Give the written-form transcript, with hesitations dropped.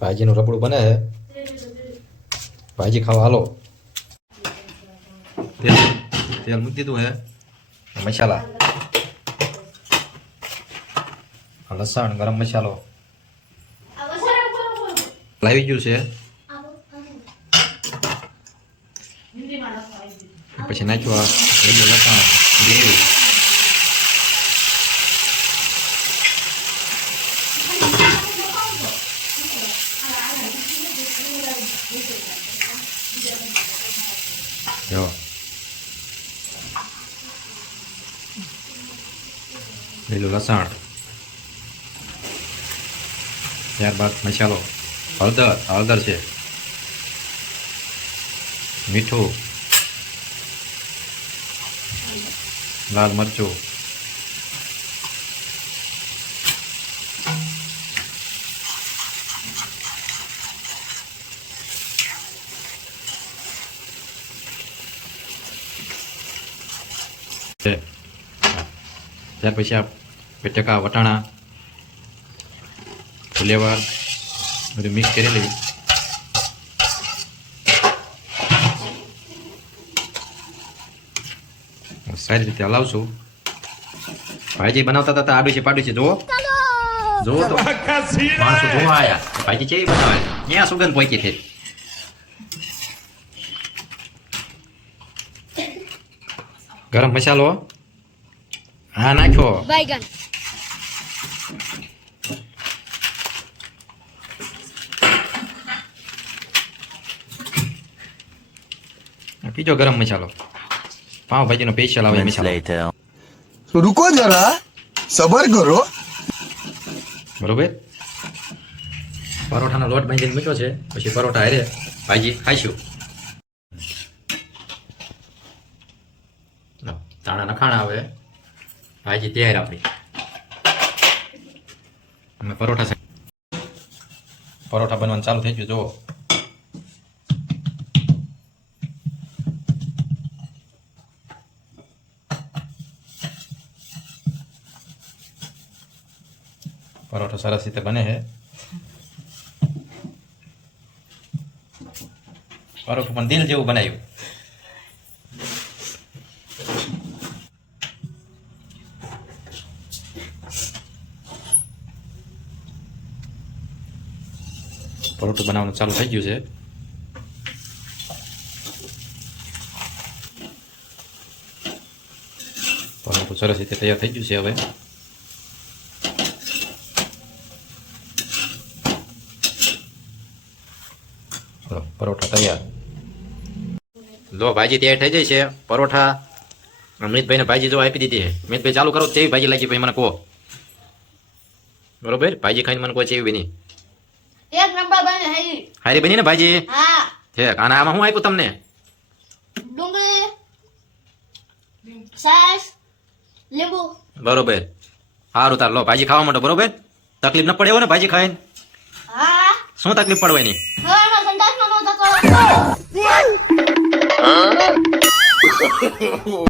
ભાજીનું રબડું બને છે. ભાજી ખાવા હાલો. તેલ મૂકી દીધું હે. મસાલા, લસણ, ગરમ મસાલો લાવી ગયું છે. પછી નાખ્યું લીલું લસણ, લીલું જો લીલું લસણ, ત્યારબાદ મસાલો, હળદર છે, મીઠું, લાલ મરચું, ત્યાર પછી આ બટાકા, વટાણા, ફુલેવાર બધું મિક્સ કરી લઈ. સારી રીતે હલાવશું. ભાજી બનાવતા હતા આડું છે પાડું છે. જુઓ જુઓ તો માણસો જોવા આયા ભાજી કેવી બનાવે. ક્યાં સુગંધ પહોંચી છે. ગરમ મસાલો હા નાખ્યો. બીજો ગરમ મસાલો, પાવભાજીનો સ્પેશિયલ આવે મસાલો. रुको जरा सबर करो. બરોબર. પરોઠાનો લોટ બાંધીને મૂક્યો છે. પછી પરોઠા હારે ભાજી ખાઈશું. તાણા નખાણા આવે ભાજી તૈયાર આપણી. અમે પરોઠા બનવાનું ચાલુ થઈ ગયું. જુઓ પરોઠો સરસ રીતે બને છે. પરોઠું પણ દિલ જેવું બનાવ્યું. પરોઠું બનાવવાનું ચાલુ થઈ ગયું છે. પરોઠું સરસ રીતે તૈયાર થઈ ગયું છે. હવે પરોઠા તૈયાર. લો ભાજી તૈયાર થઈ જાય છે. પરોઠા અમિતભાઈને ભાજી જો આપી દીધી છે. અમિતભાઈ ચાલુ કરો. કેવી ભાજી લાગી ભાઈ મને કહો. બરોબર. ભાજી ખાઈને મને કહો કેવી બની. એક નંબર બને હારી. હારી બની ને ભાજી? હા. છે. અને આમાં શું આપ્યું તમને? ડુંગળી, સાસ, લીંબુ. બરોબર. સારું તાર લો ભાજી ખાવા માટે. બરોબર. તકલીફ ન પડે એવું ને ભાજી ખાઈને? હા. શું તકલીફ પડવાની? હવાનો સંડાસમાં નહોતો કરો.